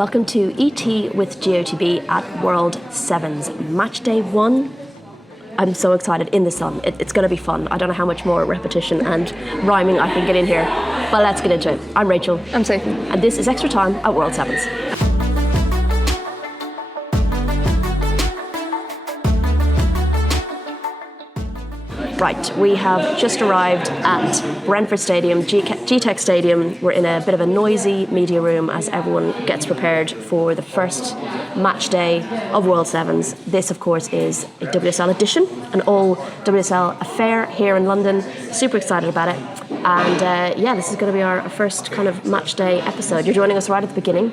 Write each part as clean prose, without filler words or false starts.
Welcome to ET with GOTB at World Sevens. Match day 1. I'm so excited in the sun. It's going to be fun. I don't know how much more repetition and rhyming I can get in here, but let's get into it. I'm Rachel. I'm Sophie. And this is Extra Time at World Sevens. Right, we have just arrived at Brentford Stadium, G-Tech Stadium. We're in a bit of a noisy media room as everyone gets prepared for the first match day of World Sevens. This, of course, is a WSL edition, an all WSL affair here in London. Super excited about it. And this is going to be our first kind of match day episode. You're joining us right at the beginning.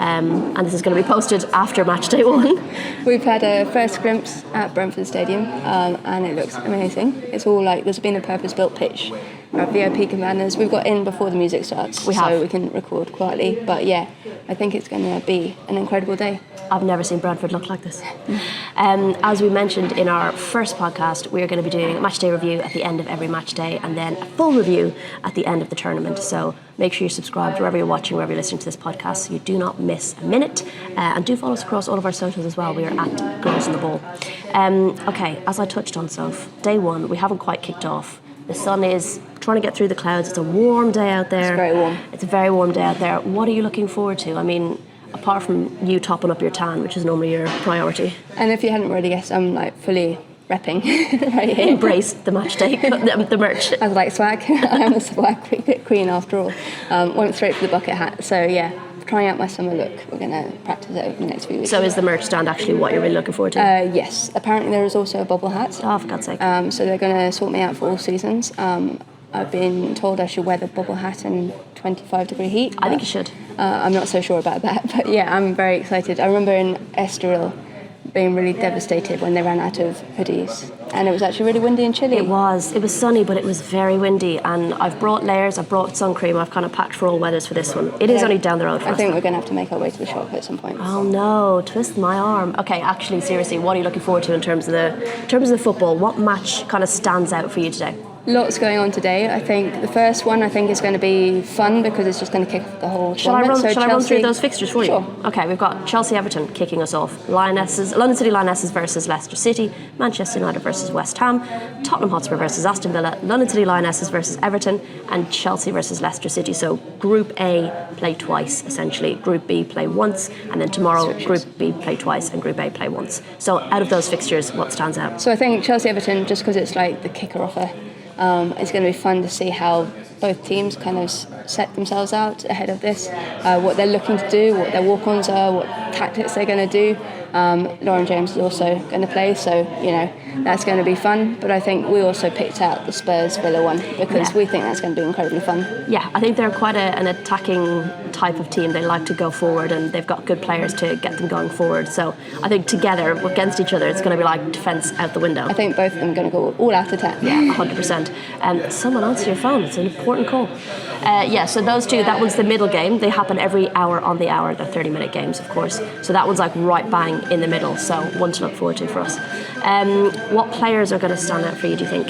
And this is going to be posted after match day 1. We've had a first glimpse at Brentford Stadium, and it looks amazing. It's all like there's been a purpose-built pitch. Our VIP commanders, we've got in before the music starts, so we can record quietly. But yeah, I think it's going to be an incredible day. I've never seen Brentford look like this. As we mentioned in our first podcast, we're going to be doing a match day review at the end of every match day and then a full review at the end of the tournament. So make sure you're subscribed wherever you're watching, wherever you're listening to this podcast, so you do not miss a minute. And do follow us across all of our socials as well. We are at GirlsontheBall. Okay, as I touched on, Soph, day 1, we haven't quite kicked off. The sun is trying to get through the clouds. It's a warm day out there. It's very warm. It's a very warm day out there. What are you looking forward to? I mean, apart from you topping up your tan, which is normally your priority. And if you hadn't already guessed, I'm like fully repping right here. Embrace the match day, the merch. I was like swag. I am a swag queen after all. Went straight for the bucket hat. So yeah, trying out my summer look. We're going to practice it over the next few weeks. So is the merch stand actually what you're really looking forward to? Yes. Apparently there is also a bubble hat. Oh, for God's sake. So they're going to sort me out for all seasons. I've been told I should wear the bubble hat in 25-degree heat. I think you should. I'm not so sure about that, but yeah, I'm very excited. I remember in Estoril being really devastated when they ran out of hoodies, and it was actually really windy and chilly. It was sunny, but it was very windy, and I've brought layers, I've brought sun cream, I've kind of packed for all weathers for this one. It is only down the road for us. I think we're going to have to make our way to the shop at some point. Oh no, twist my arm. Okay, actually, seriously, what are you looking forward to in terms of the football? What match kind of stands out for you today? Lots going on today. I think the first one is going to be fun because it's just going to kick off the whole tournament. Shall I run through those fixtures for you? Sure. Okay, we've got Chelsea-Everton kicking us off. London City Lionesses versus Leicester City. Manchester United versus West Ham. Tottenham Hotspur versus Aston Villa. London City Lionesses versus Everton. And Chelsea versus Leicester City. So Group A play twice, essentially. Group B play once. And then tomorrow, Group B play twice and Group A play once. So out of those fixtures, what stands out? So I think Chelsea-Everton, just because it's like the kicker-offer, it's going to be fun to see how both teams kind of set themselves out ahead of this, what they're looking to do, what their walk-ons are, what tactics they're going to do. Lauren James is also going to play, so that's going to be fun. But I think we also picked out the Spurs Villa one because we think that's going to be incredibly fun. Yeah, I think they're quite an attacking type of team. They like to go forward, and they've got good players to get them going forward. So I think together against each other, it's going to be like defence out the window. I think both of them are going to go all out attack. Yeah, 100%. Someone answer your phone. It's an important call. So those two, that one's the middle game. They happen every hour on the hour. They're 30-minute games, of course. So that one's like right bang in the middle. So one to look forward to for us. What players are going to stand out for you, do you think?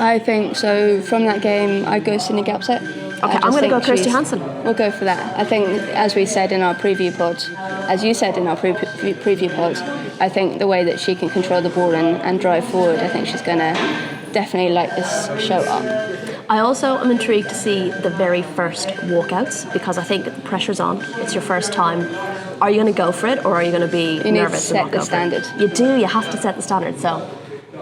I think so. From that game, I'd go Sydney Galpsett. Okay, I'm going to go Kirsty Hansen. We'll go for that. I think, as we said in our preview pod, as you said in our preview pod, I think the way that she can control the ball and drive forward, I think she's going to definitely light this show up. I also am intrigued to see the very first walkouts because I think the pressure's on. It's your first time. Are you going to go for it, or are you going to be nervous and not go for it? You need to set the standard. You do. You have to set the standard. So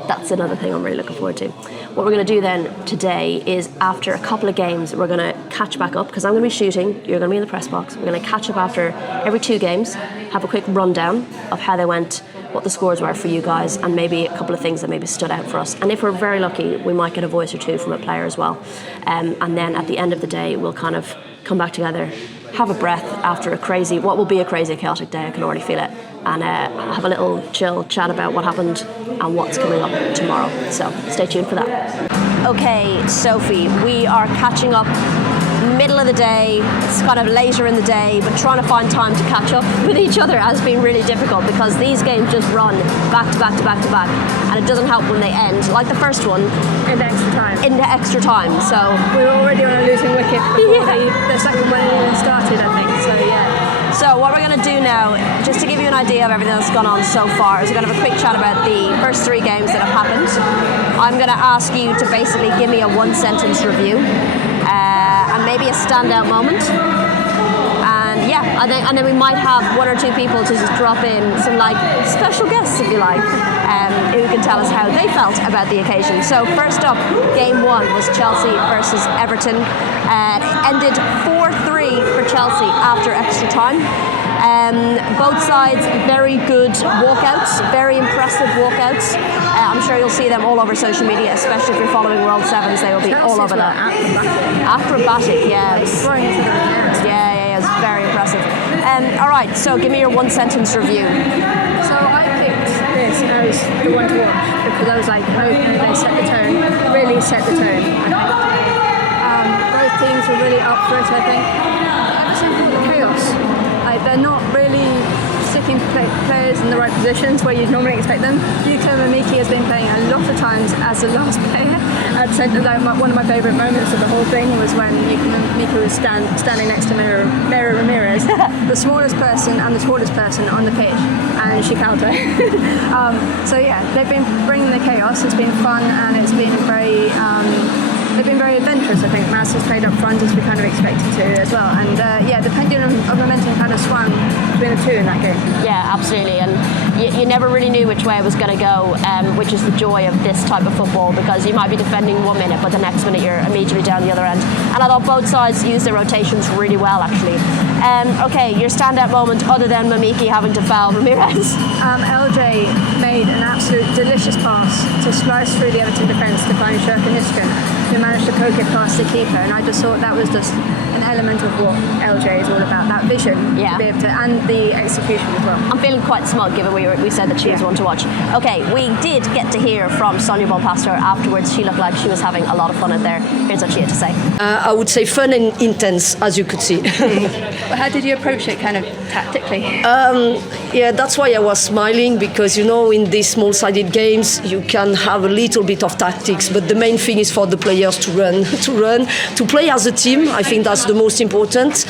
that's another thing I'm really looking forward to. What we're going to do then today is, after a couple of games, we're going to catch back up because I'm going to be shooting. You're going to be in the press box. We're going to catch up after every 2 games, have a quick rundown of how they went, what the scores were for you guys, and maybe a couple of things that maybe stood out for us. And if we're very lucky, we might get a voice or two from a player as well. And then at the end of the day, we'll kind of come back together, have a breath after what will be a crazy, chaotic day. I can already feel it. And have a little chill chat about what happened and what's coming up tomorrow. So stay tuned for that. Okay, Sophie, we are catching up middle of the day. It's kind of later in the day, but trying to find time to catch up with each other has been really difficult because these games just run back to back to back to back, and it doesn't help when they end, like the first one, in extra time. So we were already on a losing wicket before the second one even started, I think. So yeah. So what we're going to do now, just to give you an idea of everything that's gone on so far, is we're going to have a quick chat about the first 3 games that have happened. I'm going to ask you to basically give me a 1-sentence review and maybe a standout moment. And yeah, and then we might have 1 or 2 people to just drop in some like special guests, if you like, who can tell us how they felt about the occasion. So first up, game 1 was Chelsea versus Everton. It ended 4-3 for Chelsea after extra time. Both sides very good walkouts, very impressive walkouts. I'm sure you'll see them all over social media, especially if you're following World Sevens. They will be all over that. Acrobatic, yeah. Yeah, it's very impressive. All right, so give me your 1-sentence review. So I picked this as the one to watch because I was like, they set the tone, really set the tone. Both teams were really up for it, I think. Everton brought the chaos. They're not really sticking players in the right positions where you'd normally expect them. Yuko Mimiki has been playing a lot of times as the last player. I'd said that one of my favourite moments of the whole thing was when Yuko Mimiki was standing next to Mira Ramirez, the smallest person and the tallest person on the pitch, and she fouled her. So yeah, they've been bringing the chaos. It's been fun and it's been very. They've been very adventurous. I think Mass has played up front as we kind of expected to as well. And yeah, the pendulum of momentum kind of swung between the 2 in that game. Yeah, absolutely. And you never really knew which way it was going to go, which is the joy of this type of football, because you might be defending 1 minute, but the next minute you're immediately down the other end. And I thought both sides used their rotations really well, actually. Okay, your standout moment other than Mimiki having to foul Ramirez? LJ made an absolute delicious pass to slice through the Everton defence to find Shirka Niska, who managed to poke it past the keeper, and I just thought that was just an element of what LJ is all about, that vision, to be able to, and the execution as well. I'm feeling quite smug given we said that she was one to watch. Okay, we did get to hear from Sonia Bonpastor afterwards. She looked like she was having a lot of fun out there. Here's what she had to say. I would say fun and intense, as you could see. How did you approach it kind of tactically? Yeah, that's why I was smiling, because in these small-sided games you can have a little bit of tactics, but the main thing is for the players to run, to play as a team. I think that's the most important.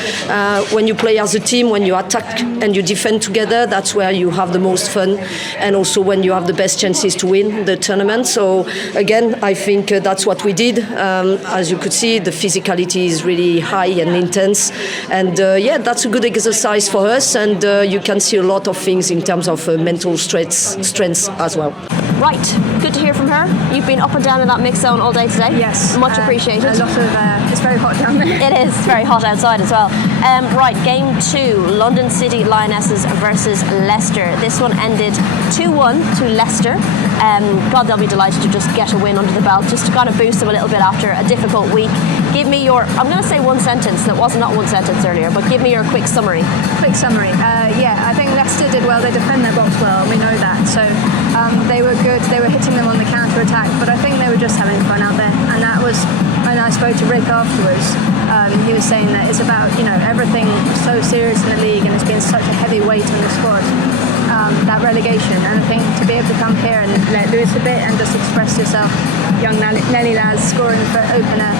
When you play as a team, when you attack and you defend together, that's where you have the most fun, and also when you have the best chances to win the tournament. So again, I think that's what we did. As you could see, the physicality is really high and intense, and yeah, that's a good exercise for us, and you can see a lot of things in terms of mental strengths as well. Right, good to hear from her. You've been up and down in that mix zone all day today. Yes. Much appreciated. A lot of, it's very hot down there. It is, it's very hot outside as well. Right, game 2, London City Lionesses versus Leicester. This one ended 2-1 to Leicester. God, they'll be delighted to just get a win under the belt, just to kind of boost them a little bit after a difficult week. Give me your, I'm going to say 1 sentence, that was not 1 sentence earlier, but give me your quick summary. Quick summary. Yeah, I think Leicester did well. They defend their box well, and we know that. So they were good. They were hitting them on the counter attack, but I think they were just having fun out there. And that was when I spoke to Rick afterwards. He was saying that it's about everything so serious in the league, and it's been such a heavy weight on the squad. That relegation, and I think to be able to come here and let loose a bit and just express yourself, young Nelly lads scoring for opener.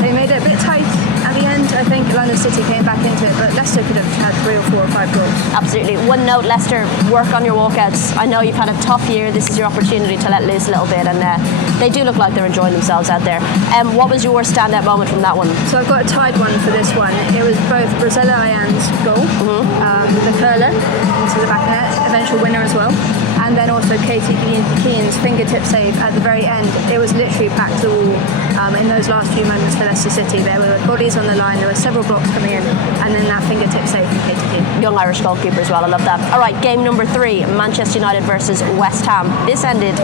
They made it a bit tight at the end. I think London City came back into it, but Leicester could have had 3 or 4 or 5 goals. Absolutely. One note, Leicester, work on your walkouts. I know you've had a tough year. This is your opportunity to let loose a little bit, and they do look like they're enjoying themselves out there. What was your standout moment from that one? So I've got a tied one for this one. It was both Rosella Ayan's goal, the curler into the back net, eventual winner as well, and then also Katie Keane's fingertip save at the very end. It was literally back to the wall in those last few moments for Leicester City. There were bodies on the line, there were several blocks coming in, and then that fingertip save from Katie Keane. Young Irish goalkeeper as well, I love that. All right, game number 3, Manchester United versus West Ham. This ended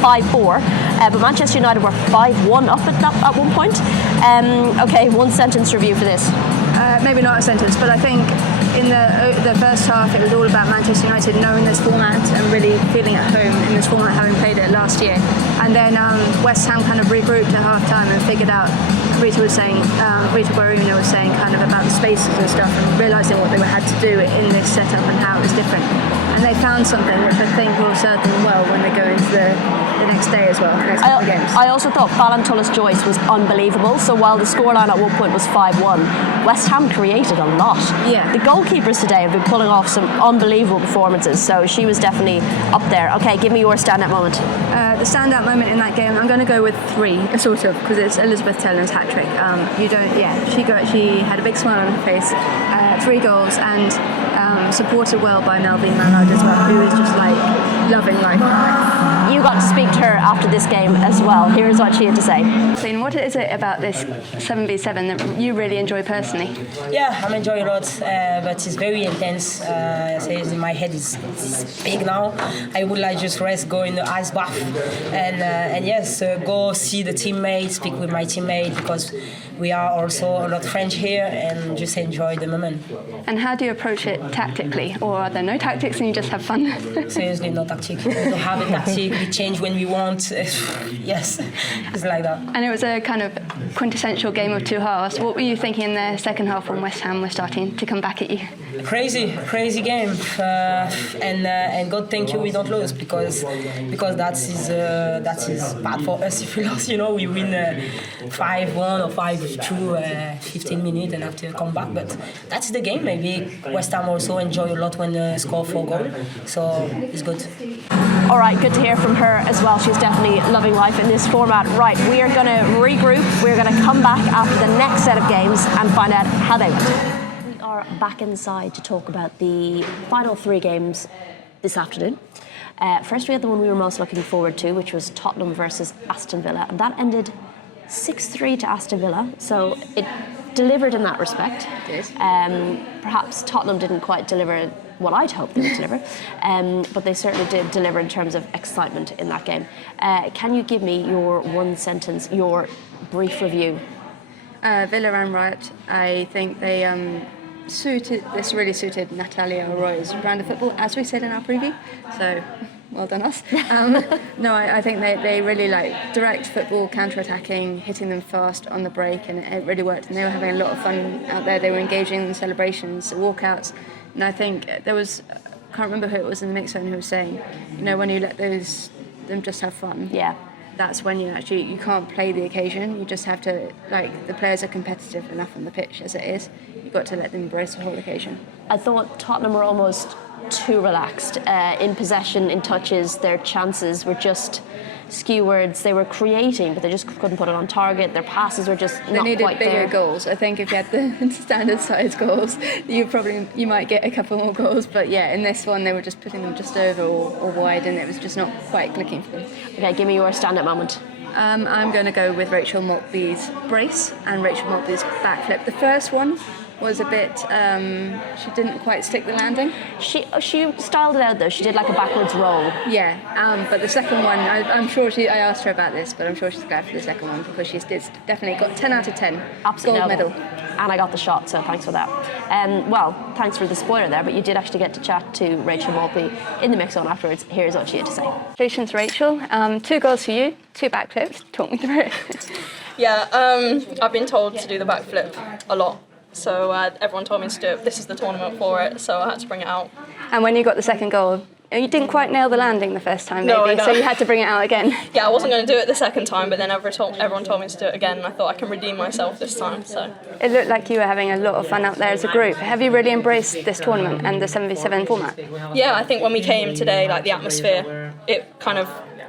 5-4, but Manchester United were 5-1 up at one point. Okay, 1 sentence review for this. Maybe not a sentence, but I think in the first half it was all about Manchester United knowing this format and really feeling at home in this format, having played it last year. And then West Ham kind of regrouped at half time and figured out, Rita Guaruna was saying kind of about the spaces and stuff, and realising what they had to do in this setup and how it was different. And they found something which I think will serve them well when they go into the the next day as well, the next couple of games. I also thought Ballantulla's Joyce was unbelievable. So while the scoreline at one point was 5-1, West Ham created a lot. Yeah. The goalkeepers today have been pulling off some unbelievable performances, so she was definitely up there. Okay, give me your standout moment. The standout moment in that game, I'm going to go with 3, sort of, because it's Elizabeth Taylor's hat trick. She had a big smile on her face, 3 goals, and supported well by Melvin Mallard as well, who is just like loving life. You got to speak to her after this game as well. Here's what she had to say. Celine, what is it about this 7v7 that you really enjoy personally? Yeah, I'm enjoying a lot, but it's very intense. In my head it's big now. I would like just rest, go in the ice bath, and yes, go see the teammates, speak with my teammate, because we are also a lot French here, and just enjoy the moment. And how do you approach it tactically, or are there no tactics and you just have fun? Seriously, no tactic. We don't have a tactic. We change when we want. Yes, it's like that. And it was a kind of quintessential game of 2 halves. What were you thinking in the second half when West Ham were starting to come back at you? Crazy game, and God thank you we don't lose, because that is bad for us if we lose. We win 5-1 or 5-2, 15 minutes and have to come back. But that's the game. Maybe West Ham also enjoy a lot when they score 4 goals, so it's good. All right, good to hear from her as well. She's definitely loving life in this format. Right, we are going to regroup. We're going to come back after the next set of games and find out how they went. We are back inside to talk about the final 3 games this afternoon. First, we had the one we were most looking forward to, which was Tottenham versus Aston Villa, and that ended 6-3 to Aston Villa, so it delivered in that respect. It did. Perhaps Tottenham didn't quite deliver what I'd hoped they would deliver, but they certainly did deliver in terms of excitement in that game. Can you give me your one sentence, your brief review? Villa ran riot. I think they really suited Natalia Arroyo's brand of football, as we said in our preview. So, well done us. No, I think they really like direct football, counter-attacking, hitting them fast on the break, and it really worked. And they were having a lot of fun out there. They were engaging in celebrations, walkouts, and I think there was, I can't remember who it was in the mix zone who was saying, when you let them just have fun. Yeah. That's when you can't play the occasion. You just have to, the players are competitive enough on the pitch as it is. You've got to let them embrace the whole occasion. I thought Tottenham were almost too relaxed in possession, in touches. Their chances were just skewards. They were creating, but they just couldn't put it on target. Their passes were just not quite there. They needed bigger goals. I think if you had the standard size goals, you might get a couple more goals. But yeah, in this one, they were just putting them just over or wide, and it was just not quite clicking for them. Okay, give me your stand-up moment. I'm going to go with Rachel Maltby's brace and Rachel Maltby's backflip. The first one was a bit, she didn't quite stick the landing. She styled it out though. She did like a backwards roll. Yeah, but the second one, I'm sure I asked her about this, but I'm sure she's glad for the second one because she's definitely got 10 out of 10. Absolutely. Gold medal. And I got the shot, so thanks for that. Well, thanks for the spoiler there, but you did actually get to chat to Rachel Maltby in the mix on afterwards. Here's what she had to say. Congratulations, Rachel. 2 goals for you, 2 backflips. Talk me through it. Yeah, I've been told to do the backflip a lot. So everyone told me to do it. This is the tournament for it, so I had to bring it out. And when you got the second goal, you didn't quite nail the landing the first time, maybe, so you had to bring it out again. Yeah, I wasn't going to do it the second time, but then everyone told me to do it again, and I thought I can redeem myself this time. So it looked like you were having a lot of fun out there as a group. Have you really embraced this tournament and the 7v7 format? Yeah, I think when we came today, the atmosphere,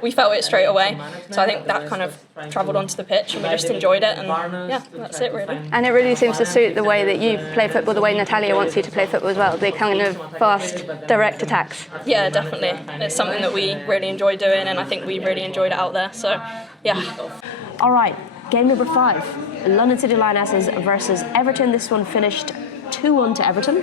we felt it straight away. So I think that kind of travelled onto the pitch and we just enjoyed it, and yeah, that's it really. And it really seems to suit the way that you play football, the way Natalia wants you to play football as well, the kind of fast, direct attacks. Yeah, definitely. It's something that we really enjoy doing, and I think we really enjoyed it out there, so yeah. All right, game number 5, London City Lionesses versus Everton. This one finished 2-1 to Everton.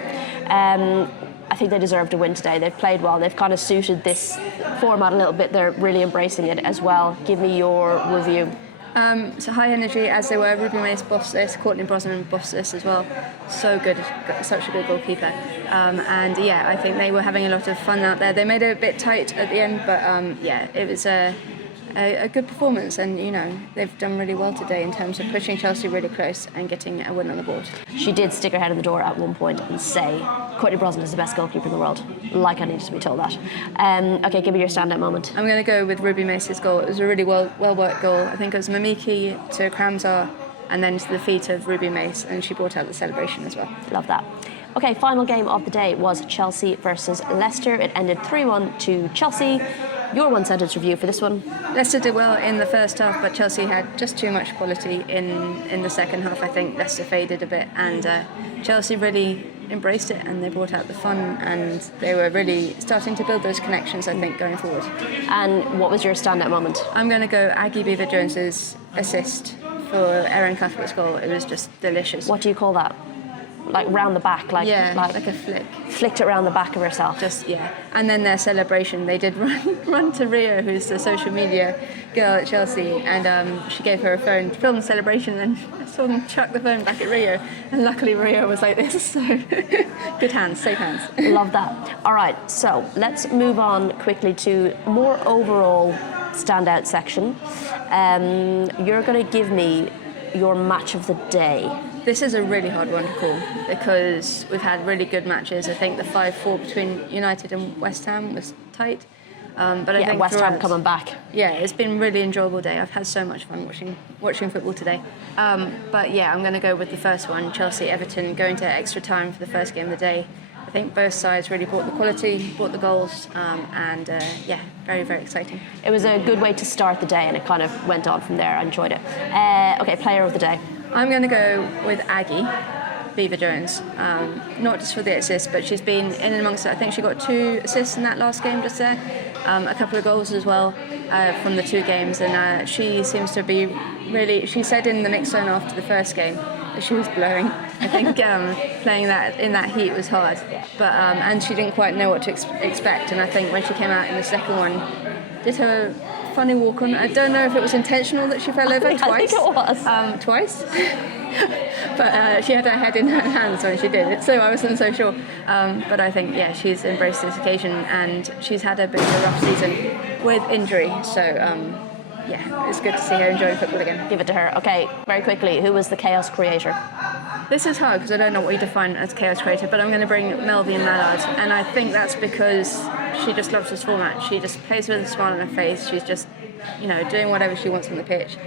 I think they deserved a win today. They've played well. They've kind of suited this format a little bit. They're really embracing it as well. Give me your review. So high energy as they were. Ruby Mace bossed this, Courtney Brosnan bossed this as well. So good, such a good goalkeeper. And yeah, I think they were having a lot of fun out there. They made it a bit tight at the end, but yeah, it was a good performance, and they've done really well today in terms of pushing Chelsea really close and getting a win on the board. She did stick her head in the door at one point and say, Courtney Brosnan is the best goalkeeper in the world. Like I needed to be told that. Okay, give me your standout moment. I'm going to go with Ruby Mace's goal. It was a really well worked goal. I think it was Mamiki to Kramzar and then to the feet of Ruby Mace, and she brought out the celebration as well. Love that. Okay, final game of the day was Chelsea versus Leicester. It ended 3-1 to Chelsea. Your one-sentence review for this one? Leicester did well in the first half, but Chelsea had just too much quality in the second half. I think Leicester faded a bit, and Chelsea really embraced it, and they brought out the fun, and they were really starting to build those connections, I think, going forward. And what was your standout moment? I'm going to go Aggie Beaver-Jones's assist for Erin Cuthbert's goal. It was just delicious. What do you call that? Like round the back? Like a flick. Flicked it around the back of herself. And then their celebration, they did run to Rio, who's the social media girl at Chelsea, and she gave her a phone to film the celebration, and I saw them chuck the phone back at Rio, and luckily Rio was like this, so good hands, safe hands. Love that. All right, so let's move on quickly to more overall standout section. You're going to give me your match of the day. This is a really hard one to call because we've had really good matches. I think the 5-4 between United and West Ham was tight. But I think West Ham coming back. Yeah, it's been a really enjoyable day. I've had so much fun watching football today. But yeah, I'm going to go with the first one, Chelsea-Everton, going to extra time for the first game of the day. I think both sides really brought the quality, brought the goals, and very, very exciting. It was a good way to start the day, and it kind of went on from there. I enjoyed it. Okay, player of the day. I'm going to go with Aggie Beaver-Jones, not just for the assist, but she's been in and amongst it. I think she got 2 assists in that last game just there, a couple of goals as well from the 2 games, and she seems to be really, she said in the mix zone after the first game that she was blowing. I think playing that in that heat was hard, but and she didn't quite know what to expect, and I think when she came out in the second one, did her funny walk on. I don't know if it was intentional that she fell over twice. I think it was. Twice. But she had her head in her hands when she did it, so I wasn't so sure. But I think, she's embraced this occasion, and she's had a bit of a rough season with injury. So, it's good to see her enjoying football again. Give it to her. Okay, very quickly, who was the chaos creator? This is hard because I don't know what you define as chaos creator, but I'm going to bring Melvin Mallard, and I think that's because she just loves this format. She just plays with a smile on her face. She's just, doing whatever she wants on the pitch.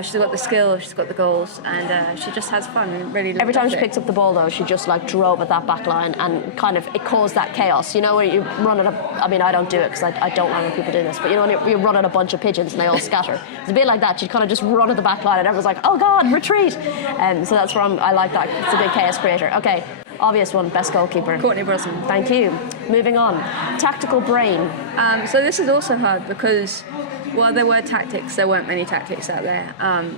She's got the skill, she's got the goals, and she just has fun and really Every time she picks up the ball, though, she just drove at that back line, and kind of it caused that chaos. Where you run at I mean, I don't do it because I don't like when people do this, but when you run at a bunch of pigeons and they all scatter. It's a bit like that. She'd kind of just run at the back line, and everyone's like, "Oh God, retreat!" So that's where I like that. It's a good chaos creator. Okay, obvious one, best goalkeeper. Courtney Brosnan. Thank you. Moving on, tactical brain. So this is also hard because while there were tactics, there weren't many tactics out there.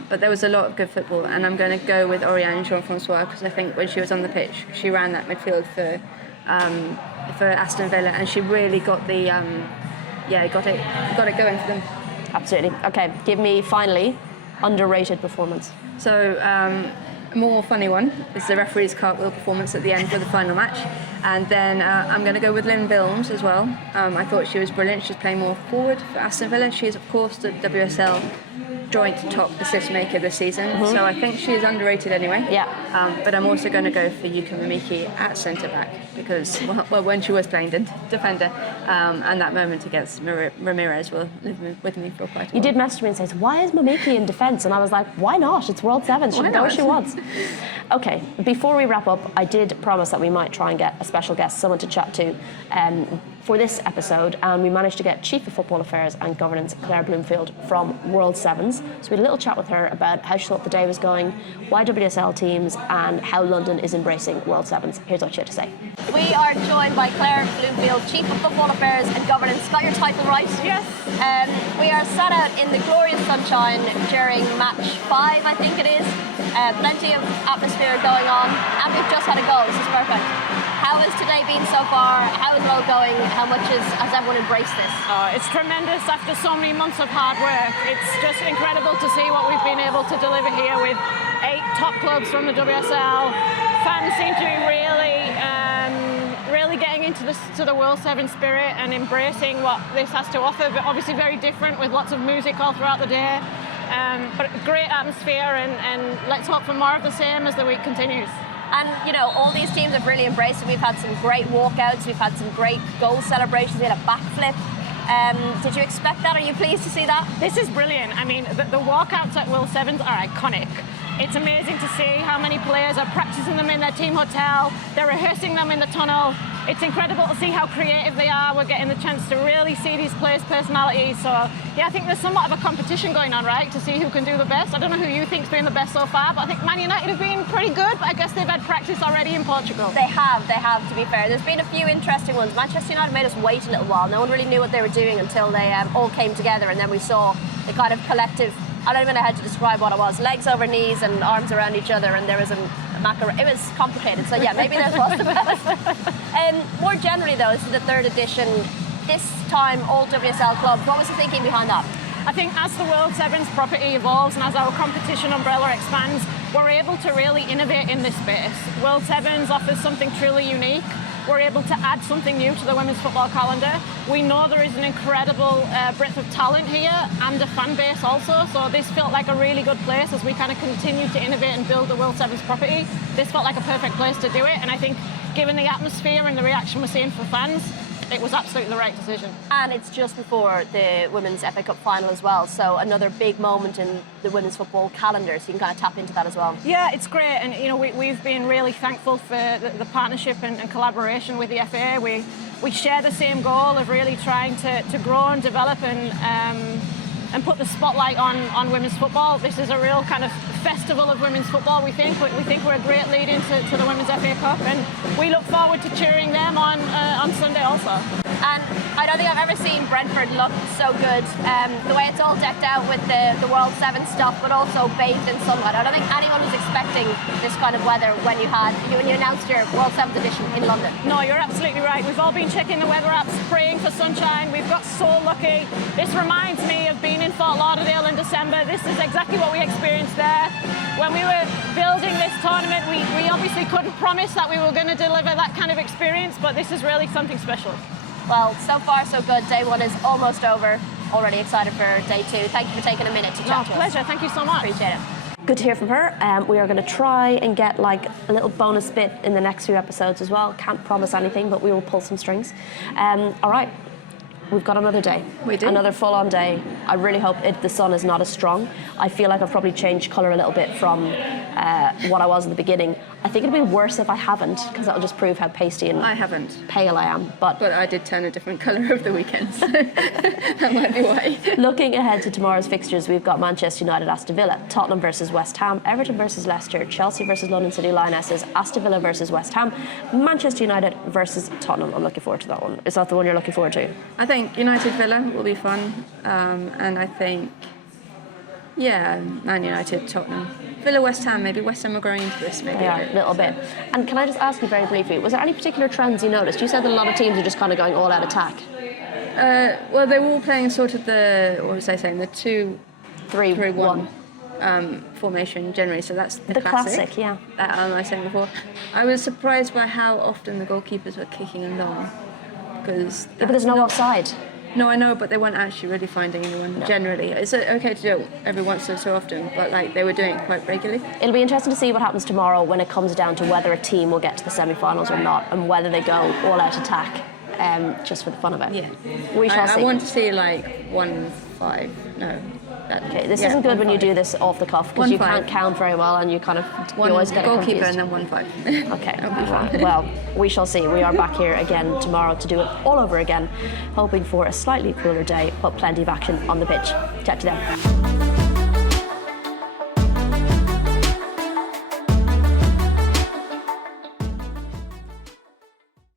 But there was a lot of good football, and I'm going to go with Oriane Jean-François because I think when she was on the pitch, she ran that midfield for Aston Villa, and she really got the got it going for them. Absolutely. Okay, give me finally underrated performance. So a more funny one is the referee's cartwheel performance at the end for the final match. And then I'm going to go with Lynn Vilms as well. I thought she was brilliant. She's playing more forward for Aston Villa. She is, of course, the WSL joint top assist maker this season. Mm-hmm. So I think she is underrated anyway. Yeah. But I'm also going to go for Yuka Mamiki at centre back because when she was playing defender, and that moment against Ramirez will live with me for quite a while. You did message me and say, "Why is Mamiki in defence?" And I was like, "Why not? It's World Sevens. She can go where she wants." Okay. Before we wrap up, I did promise that we might try and get a special guest, someone to chat to, for this episode, and we managed to get Chief of Football Affairs and Governance Claire Bloomfield from World Sevens. So we had a little chat with her about how she thought the day was going, why WSL teams, and how London is embracing World Sevens. Here's what she had to say. We are joined by Claire Bloomfield, Chief of Football Affairs and Governance. Got your title right? Yes. We are sat out in the glorious sunshine during match 5, I think it is. Plenty of atmosphere going on, and we've just had a goal. This is perfect. How has today been so far? How is it all going? How much has everyone embraced this? It's tremendous after so many months of hard work. It's just incredible to see what we've been able to deliver here with 8 top clubs from the WSL. Fans seem to be really really getting into the World 7 spirit and embracing what this has to offer, but obviously very different with lots of music all throughout the day. But a great atmosphere, and let's hope for more of the same as the week continues. And, you know, all these teams have really embraced it. We've had some great walkouts, we've had some great goal celebrations, we had a backflip. Did you expect that? Are you pleased to see that? This is brilliant. I mean, the walkouts at World Sevens are iconic. It's amazing to see how many players are practicing them in their team hotel, they're rehearsing them in the tunnel. It's incredible to see how creative they are. We're getting the chance to really see these players' personalities. So, yeah, I think there's somewhat of a competition going on, right, to see who can do the best. I don't know who you think's been the best so far, but I think Man United have been pretty good, but I guess they've had practice already in Portugal. They have, to be fair. There's been a few interesting ones. Manchester United made us wait a little while. No one really knew what they were doing until they all came together, and then we saw the kind of collective, I don't even know how to describe what it was, legs over knees and arms around each other, and there was it was complicated, so yeah, maybe theirs was the best. More generally though, this is the 3rd edition, this time all WSL clubs. What was the thinking behind that? I think as the World Sevens property evolves and as our competition umbrella expands, we're able to really innovate in this space. World Sevens offers something truly unique. We're able to add something new to the women's football calendar. We know there is an incredible breadth of talent here and a fan base also, so this felt like a really good place as we kind of continue to innovate and build the World Sevens property. This felt like a perfect place to do it, and I think given the atmosphere and the reaction we're seeing from fans, it was absolutely the right decision. And it's just before the Women's FA Cup final as well, so another big moment in the women's football calendar, so you can kind of tap into that as well. Yeah, it's great, and you know, we've been really thankful for the partnership and collaboration with the FA. We share the same goal of really trying to grow and develop and put the spotlight on women's football. This is a real kind of festival of women's football, we think. We think we're a great lead into the Women's FA Cup, and we look forward to cheering them on Sunday also. And I don't think I've ever seen Brentford look so good. The way it's all decked out with the World 7 stuff, but also bathed in sunlight. I don't think anyone was expecting this kind of weather when you announced your World 7th edition in London. No, you're absolutely right. We've all been checking the weather apps, praying for sunshine. We've got so lucky. This reminds me of being in Fort Lauderdale in December. This is exactly what we experienced there. When we were building this tournament, we obviously couldn't promise that we were going to deliver that kind of experience, but this is really something special. Well, so far so good. Day 1 is almost over. Already excited for day 2. Thank you for taking a minute to chat to us. Pleasure. Thank you so much. Appreciate it. Good to hear from her. We are going to try and get like a little bonus bit in the next few episodes as well. Can't promise anything, but we will pull some strings. All right. We've got another day. We do. Another full-on day. I really hope the sun is not as strong. I feel like I've probably changed colour a little bit from what I was in the beginning. I think it'd be worse if I haven't, because that'll just prove how pasty and I haven't. pale I am. But I did turn a different colour over the weekend, so that might be why. Looking ahead to tomorrow's fixtures, we've got Manchester United, Aston Villa, Tottenham versus West Ham, Everton versus Leicester, Chelsea versus London City Lionesses, Aston Villa versus West Ham, Manchester United versus Tottenham. I'm looking forward to that one. Is that the one you're looking forward to? I think United Villa will be fun, and I think, yeah, Man United, Tottenham. Villa, West Ham, maybe West Ham are growing into this, maybe. Yeah, a little bit. And can I just ask you very briefly, was there any particular trends you noticed? You said that a lot of teams are just kind of going all out attack. Well, they were all playing sort of what was I saying, the 2-3-1 formation generally, so that's the classic, yeah. That I was saying before. I was surprised by how often the goalkeepers were kicking and long. Because but there's no offside. No, I know, but they weren't actually really finding anyone generally. It's okay to do it every once or so often, but like they were doing it quite regularly. It'll be interesting to see what happens tomorrow when it comes down to whether a team will get to the semi-finals or not, and whether they go all out attack, just for the fun of it. Yeah, we shall see. I want to see like 1-5. No. Okay, this isn't good when you do this off the cuff, because you can't count very well and you kind of you always get goalkeeper confused. and then 1-5. Okay, well, we shall see. We are back here again tomorrow to do it all over again, hoping for a slightly cooler day, but plenty of action on the pitch. Chat to you then.